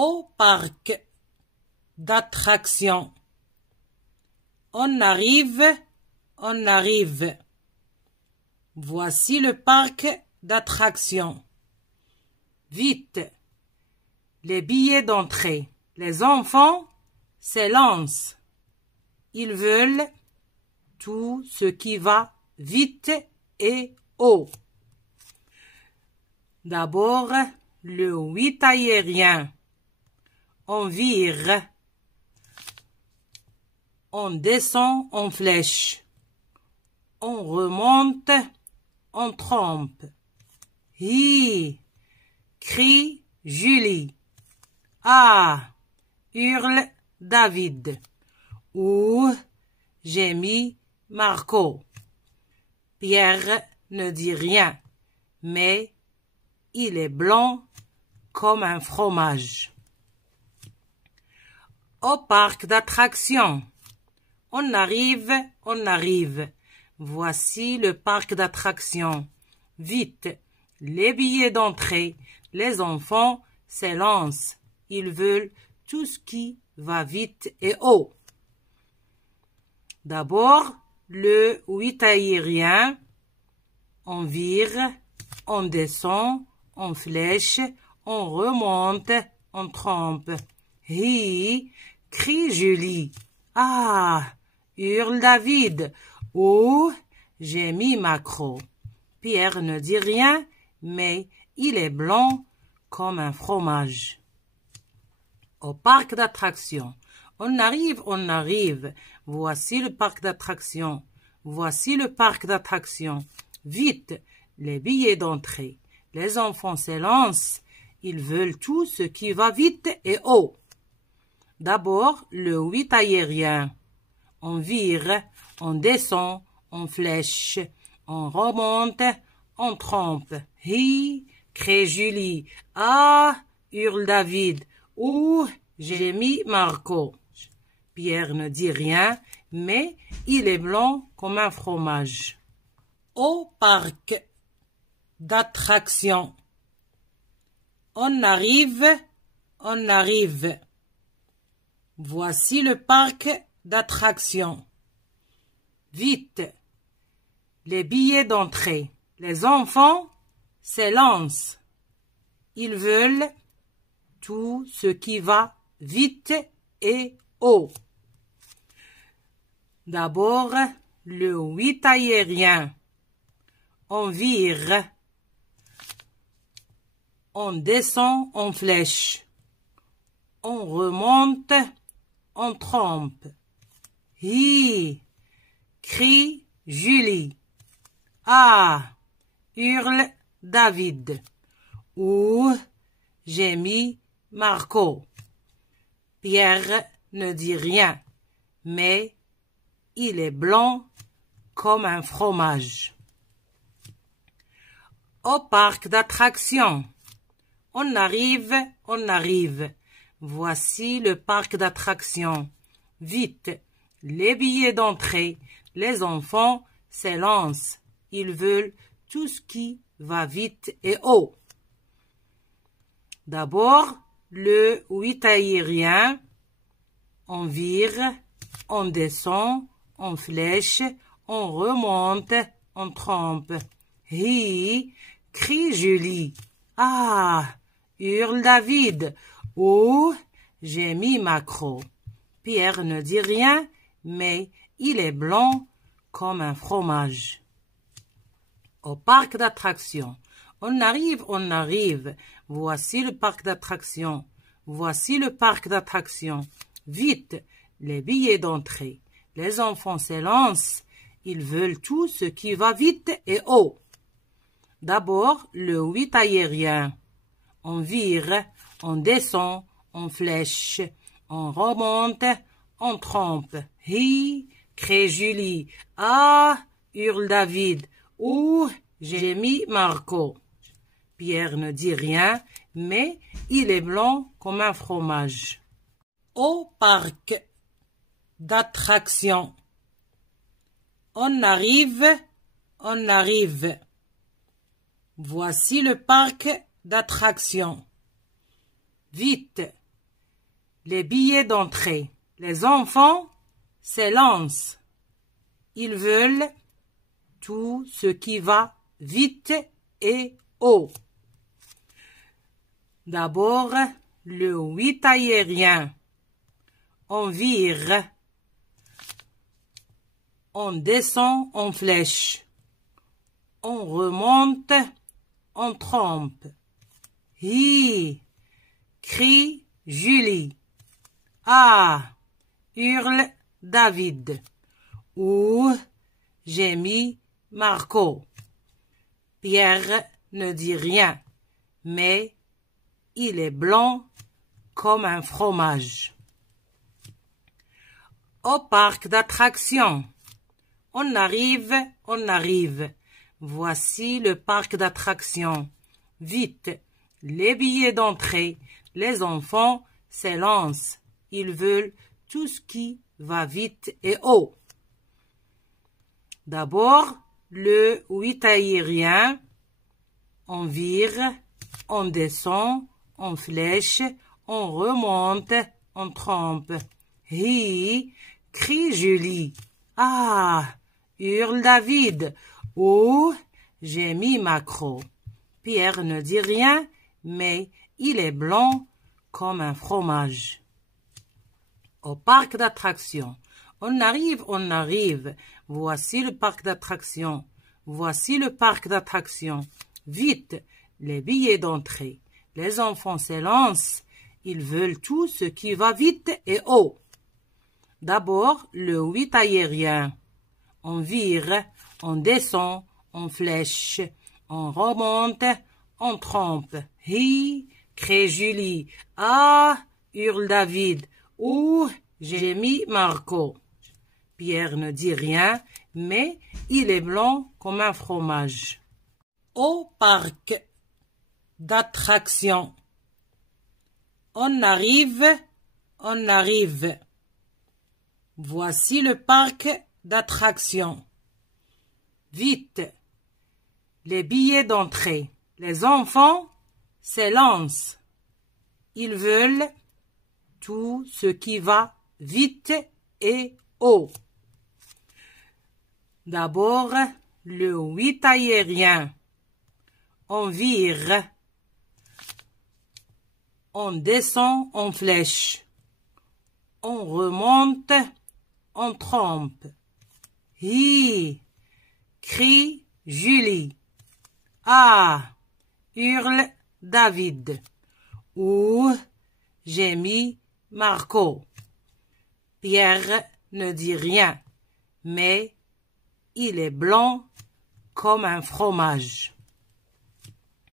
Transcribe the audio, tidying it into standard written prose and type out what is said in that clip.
Au parc d'attractions. On arrive, on arrive. Voici le parc d'attractions. Vite, les billets d'entrée. Les enfants s'élancent. Ils veulent tout ce qui va vite et haut. D'abord, le 8 aérien. On vire. On descend en flèche. On remonte, on trompe. Hi! Crie Julie. Ah! Hurle David. Ouh! Gémit Marco. Pierre ne dit rien, mais il est blanc comme un fromage. Au parc d'attractions. On arrive, on arrive. Voici le parc d'attractions. Vite, les billets d'entrée. Les enfants s'élancent. Ils veulent tout ce qui va vite et haut. D'abord, le 8 aérien. On vire, on descend, on flèche, on remonte, on trompe. Hi! Crie Julie. Ah! Hurle David. Ouh! Gémit Macro. Pierre ne dit rien, mais il est blanc comme un fromage. Au parc d'attractions. On arrive, on arrive. Voici le parc d'attractions. Voici le parc d'attractions. Vite, les billets d'entrée. Les enfants s'élancent. Ils veulent tout ce qui va vite et haut. D'abord, le 8 aérien. On vire, on descend, on flèche, on remonte, on trompe. Hi! Crie Julie. Ah! Hurle David. Ouh! Gémit Marco. Pierre ne dit rien, mais il est blanc comme un fromage. Au parc d'attractions. On arrive, on arrive. Voici le parc d'attractions. Vite, les billets d'entrée. Les enfants s'élancent. Ils veulent tout ce qui va vite et haut. D'abord, le 8 aérien. On vire. On descend en flèche. On remonte, on trompe. Hi! Crie Julie. Ah! Hurle David. Ouh! Gémit Marco. Pierre ne dit rien, mais il est blanc comme un fromage. Au parc d'attractions. On arrive, on arrive. Voici le parc d'attractions. Vite, les billets d'entrée. Les enfants s'élancent. Ils veulent tout ce qui va vite et haut. D'abord, le 8 aérien. On vire, on descend, on flèche, on remonte, on trompe. Hi! Crie Julie. Ah! Hurle David. Ouh! Gémit Macro. Pierre ne dit rien, mais il est blanc comme un fromage. Au parc d'attractions. On arrive, on arrive. Voici le parc d'attractions. Voici le parc d'attractions. Vite, les billets d'entrée. Les enfants s'élancent. Ils veulent tout ce qui va vite et haut. D'abord, le 8 aérien. On vire, on descend, on flèche, on remonte, on trompe. Hi! Crie Julie. Ah! Hurle David. Ouh! Gémit Marco. Pierre ne dit rien, mais il est blanc comme un fromage. Au parc d'attractions. On arrive, on arrive. Voici le parc d'attractions. Vite, les billets d'entrée. Les enfants s'élancent. Ils veulent tout ce qui va vite et haut. D'abord, le 8 aérien. On vire. On descend en flèche. On remonte en trompe. Hi! Crie Julie. Ah! Hurle David. Ouh! Gémit Marco. Pierre ne dit rien, mais il est blanc comme un fromage. Au parc d'attractions. On arrive, on arrive. Voici le parc d'attractions. Vite, les billets d'entrée. Les enfants s'élancent. Ils veulent tout ce qui va vite et haut. D'abord, le 8 aérien. On vire, on descend, on flèche, on remonte, on trompe. Hi! Crie Julie. Ah! Hurle David. Ouh! Gémit Macro. Pierre ne dit rien, mais il est blanc comme un fromage. Au parc d'attractions. On arrive, on arrive. Voici le parc d'attractions. Voici le parc d'attractions. Vite, les billets d'entrée. Les enfants s'élancent. Ils veulent tout ce qui va vite et haut. D'abord, le 8 aérien. On vire, on descend, on flèche, on remonte, on trompe. Hi! Crie Julie. Ah! Hurle David. Ouh! Gémit Marco. Pierre ne dit rien, mais il est blanc comme un fromage. Au parc d'attractions. On arrive, on arrive. Voici le parc d'attractions. Vite, les billets d'entrée. Les enfants s'élancent. Ils veulent tout ce qui va vite et haut. D'abord, le 8 aérien. On vire. On descend en flèche. On remonte en trompe. Hi! Crie Julie. Ah! Hurle David. Ouh! Gémit Marco. Pierre ne dit rien, mais il est blanc comme un fromage.